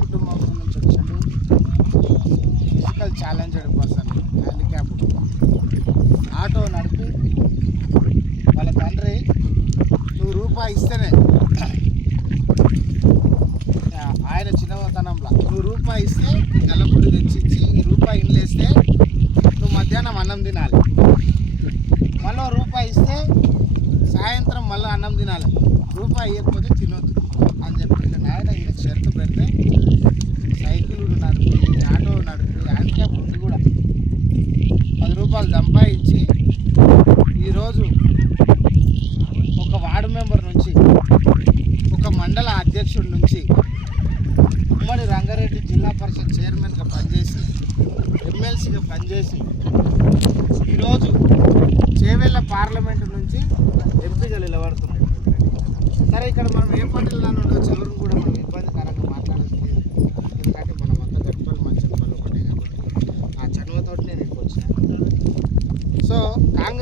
కుటుంబం నుంచి వచ్చాడు physical challenged person handicap auto నడిపి వాళ్ళ తండ్రి నువ్వు రూపాయి ఇస్తేనే. ఆయన చిన్నతనంలో నువ్వు రూపాయి ఇస్తే గల్లపుడి తెచ్చిచ్చి ఈ రూపాయి ఇండ్లు వేస్తే నువ్వు మధ్యాహ్నం అన్నం తినాలి. మళ్ళీ రూపాయి ఇస్తే సాయంత్రం మళ్ళీ అన్నం తినాలి. రూపాయి ఇవ్వకపోతే తినొద్దు అని చెప్పి. నాయన ఈయన షర్ట్ పెడితే సైకిల్ నడిపి ఆటో నడిపి హ్యాండిక్యాప్ ఉంది కూడా పది రూపాయలు ఈరోజు ఒక వార్డు మెంబర్ నుంచి ఒక మండల అధ్యక్షుడి నుంచి ఉమ్మడి రంగారెడ్డి జిల్లా పరిషత్ చైర్మన్గా పనిచేసి ఎమ్మెల్సీగా పనిచేసి ఈరోజు చేవెళ్ళ పార్లమెంటు నుంచి ఎంపీగా నిలబడుతున్నాం. సరే ఇక్కడ మనం ఏ పార్టీలు దాని ఉండొచ్చు ఎవరిని కూడా మనం ఇబ్బందికరంగా మాట్లాడదు లేదు ఎందుకంటే మనం అంతా గట్టిపల్లి మంచి పనులు ఒకటే కాబట్టి ఆ చనువతోటి నేను ఇక్కడికి వచ్చిన సో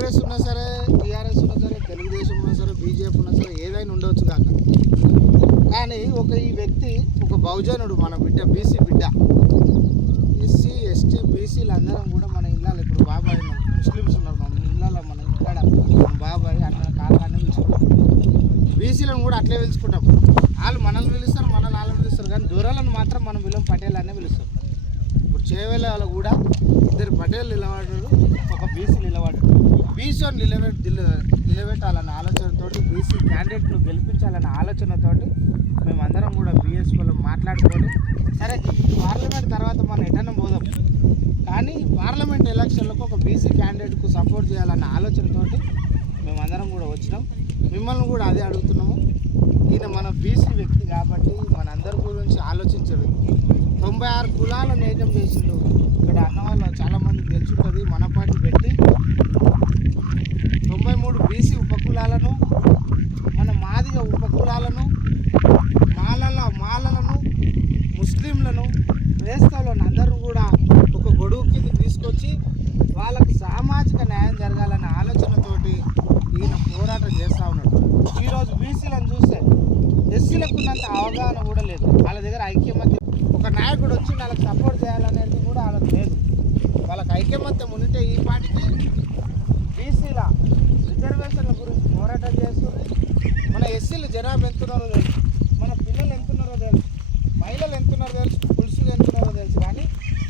కాంగ్రెస్ ఉన్నా సరే టీఆర్ఎస్ ఉన్నా సరే తెలుగుదేశం ఉన్నా సరే బీజేపీ ఉన్నా సరే ఏదైనా ఉండవచ్చు కాక. కానీ ఒక ఈ వ్యక్తి ఒక బహుజనుడు మన బిడ్డ బీసీ బిడ్డ. ఎస్సీ ఎస్టీ బీసీలు అందరం కూడా మన ఇళ్ళలో ఇప్పుడు బాబాయ్ ముస్లిమ్స్ ఉన్నారు. మన ఇళ్ళలో మన ఇక్కడ మన బాబాయ్ అన్న కాక పిలుచుకుంటాం బీసీలను కూడా అట్లే పిలుచుకుంటాం. వాళ్ళు మనల్ని పిలుస్తారు మనల్ని వాళ్ళని పిలుస్తారు. కానీ దూరాలను మాత్రం మనం విలువ పటేల్ అనే పిలుస్తాం ఇప్పుడు చేవేళ కూడా ఇద్దరు పటేల్ నిలబడ్డారు ఒక బీసీ నిలబడ్డాడు బీసీ నిలబెట్ నిలబెట్టాలన్న ఆలోచనతోటి బీసీ క్యాండిడేట్ను గెలిపించాలన్న ఆలోచనతోటి మేమందరం కూడా బీఎస్పీలో మాట్లాడుకొని సరే పార్లమెంట్ తర్వాత మనం ఎటన్నా పోదాం. కానీ పార్లమెంట్ ఎలక్షన్లకు ఒక బీసీ క్యాండిడేట్కు సపోర్ట్ చేయాలన్న ఆలోచనతోటి మేమందరం కూడా వచ్చినాం. మిమ్మల్ని కూడా అదే అడుగుతున్నాము. ఈయన మన బీసీ వ్యక్తి కాబట్టి మనందరి గురించి ఆలోచించే వ్యక్తి. తొంభై ఆరు కులాలను ఏకం చేసిండు. ఇక్కడ అన్న వాళ్ళు చాలామంది తెలుసుంటుంది మన పార్టీ తీసుకొచ్చి వాళ్ళకు సామాజిక న్యాయం జరగాలనే ఆలోచనతోటి ఈయన పోరాటం చేస్తూ ఉన్నాడు. ఈరోజు బీసీలను చూస్తే ఎస్సీలకు ఉన్నంత అవగాహన కూడా లేదు. వాళ్ళ దగ్గర ఐక్యమత్యం ఒక నాయకుడు వచ్చి వాళ్ళకి సపోర్ట్ చేయాలనేది కూడా వాళ్ళకి లేదు. వాళ్ళకి ఐక్యమత్యం ఉంటే ఈ పాటికి బీసీల రిజర్వేషన్ల గురించి పోరాటం చేస్తుంది. మన ఎస్సీలు జనాభా ఎంతున్నారో తెలుసు. మన పిల్లలు ఎంతున్నారో తెలుసు. మహిళలు ఎంతున్నారో తెలుసు. పురుషులు ఎంతున్నారో తెలుసు. కానీ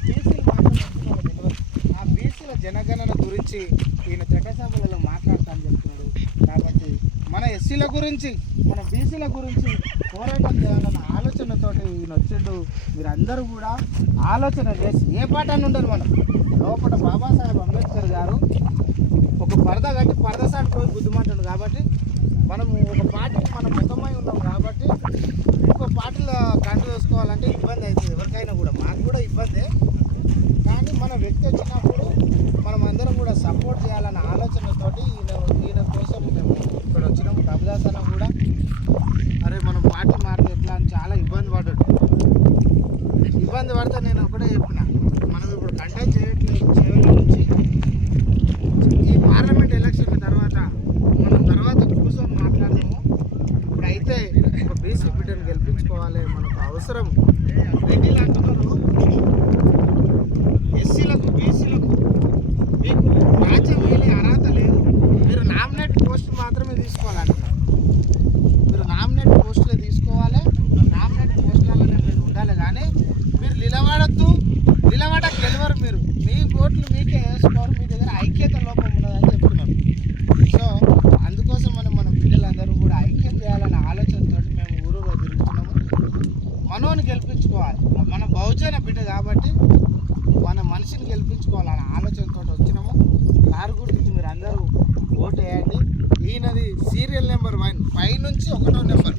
బీసీలు మాత్రం ఎంతున్నారో తెలియదు ఆ బీసీల జనగణన గురించి ఈయన చట్టసభలలో మాట్లాడతాను చెప్తున్నాడు. కాబట్టి మన ఎస్సీల గురించి మన బీసీల గురించి పోరాటం చేయాలన్న ఆలోచనతోటి ఈయన వచ్చిండు. మీరందరూ కూడా ఆలోచన చేసి ఏ పాట అని ఉండదు మనం. లోపల బాబాసాహెబ్ అంబేద్కర్ గారు ఒక పరద కట్టి పరద సాటి పోయి బుద్ధిమంటాడు కాబట్టి మనం ఒక పార్టీకి మనం ముఖమై ఉన్నాం కాబట్టి ఇంకో పార్టీలో కంట్రోల్ చేసుకోవాలంటే ఇబ్బంది అవుతుంది. ఎవరికైనా కూడా మాకు కూడా ఇబ్బందే. కానీ మన వ్యక్తి వచ్చినప్పుడు సపోర్ట్ చేయాలన్న ఆలోచనతోటి ఈయన ఈయన కోసం మేము ఇక్కడ వచ్చినాం. రవిదాస్ అన్న కూడా అరే మనం పార్టీ మారితే ఎట్లా అని చాలా ఇబ్బంది పడ్డాడు. ఇబ్బంది పడితే నేను ఒకటే చెప్పిన మనం ఇప్పుడు కంటెక్ట్ చేయట్లేదు చేయడం నుంచి. ఈ పార్లమెంట్ ఎలక్షన్ తర్వాత మనం తర్వాత కూర్చొని మాట్లాడము ఇప్పుడైతే ఒక బీసీ బిడ్డను గెలిపించుకోవాలి మనకు అవసరం. రెడ్డి లాంటి ఎస్సీలకు బీసీలకు మీకు రాజ్యం వేలే అర్హత లేదు మీరు నామినేట్ పోస్ట్ మాత్రమే తీసుకోవాలంటున్నారు మీరు నామినేట్ పోస్టులు తీసుకోవాలి. నామినేట్ పోస్టులలో మీరు ఉండాలి. కానీ మీరు నిలబడద్దు. నిలబడ గెలవరు మీరు. మీ ఓట్లు మీకే వేసుకోరు. మీ దగ్గర ఐక్యత లోపం ఉన్నదని చెప్తున్నారు సో అందుకోసం మనం మన పిల్లలందరూ కూడా ఐక్యం చేయాలనే ఆలోచనతో మేము ఊరూరు తిరుగుతున్నాము. మనోని గెలిపించుకోవాలి. మన బహుజన బిడ్డ కాబట్టి మన మనిషిని గెలిపించుకోవాలనే ఆలోచనతో వచ్చినాము. కారు గుర్తించి మీరు అందరూ ఓటు వేయండి. ఈయనది సీరియల్ నెంబర్ వన్ పై నుంచి ఒకటో నెంబర్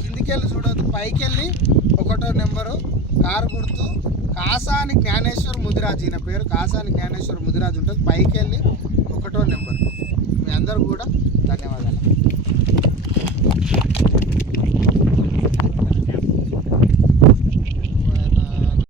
కిందికి వెళ్ళి చూడొద్దు. పైకి వెళ్ళి ఒకటో నెంబరు కారు గుర్తు. కాసాని జ్ఞానేశ్వర్ ముదిరాజ్. ఈయన పేరు కాసాని జ్ఞానేశ్వర్ ముదిరాజ్ ఉంటుంది. పైకి వెళ్ళి ఒకటో నెంబర్ మీ అందరూ కూడా ధన్యవాదాలు.